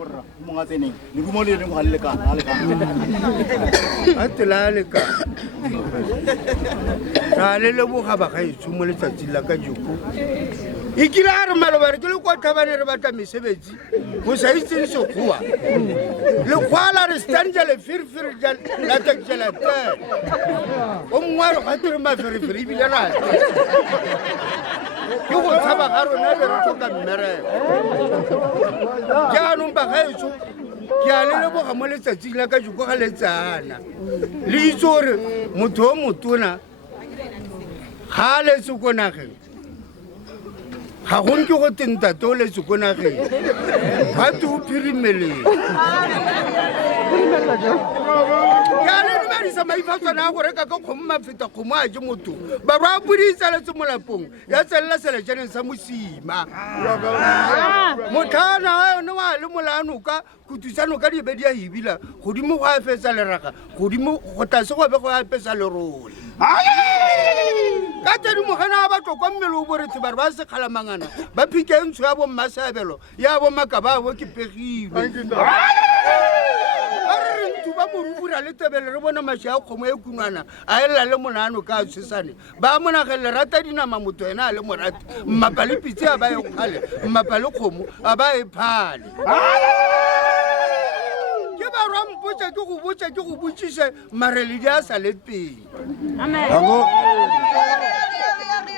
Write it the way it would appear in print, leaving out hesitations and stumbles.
borra monga tseneng le rumo le mo galle kana le kana atela le ka ra le boga ba ga itse mo letsatsi la ka joko e kile a re malobare ke le kwa thabane re batla mesebetsi go sa itseng sekgowa le kgwala re stanja le firifiri la tekjelete o mongwe a re ga tere maferefere ebile rate ke go tshaba ga rona le re tlhoka mmereko jaanong bagaetso ke a le leboga mo letsatsing la ka joko ga letsana le itse gore motho o motona ga a letse ko nageng ga gonke go tentate o letse ko nageng ga te o phirimeleng ke a le dumedisa maifatswana a go reka ka kgomo mafeta kgomo a je motho barwa a podi itsaletse mo lapong ya tselela selejaneng sa mosima motlhana wa yone wa le molanoka kutusano ka di be di a hebila godimo go a fetsa leraga godimo go tlase go be go a pesa lerole ka tedi mogana a batlo kwa mmele o boretse bare ba sekgalamangana ba phikentshwe ya bommasabelo ya bomaka ba bo ke pegilwe a re ntho ba morufura le tebele re bona maši a kgomo e kunwana a elela le monano ka tshesane ba monagelele rata dinama motho ena a le morate mmapa le pitse a ba e kgale mmapa le kgomo a ba e phale ke barwa mpotsa ke go botsa ke go botsise mareledi a sa le pele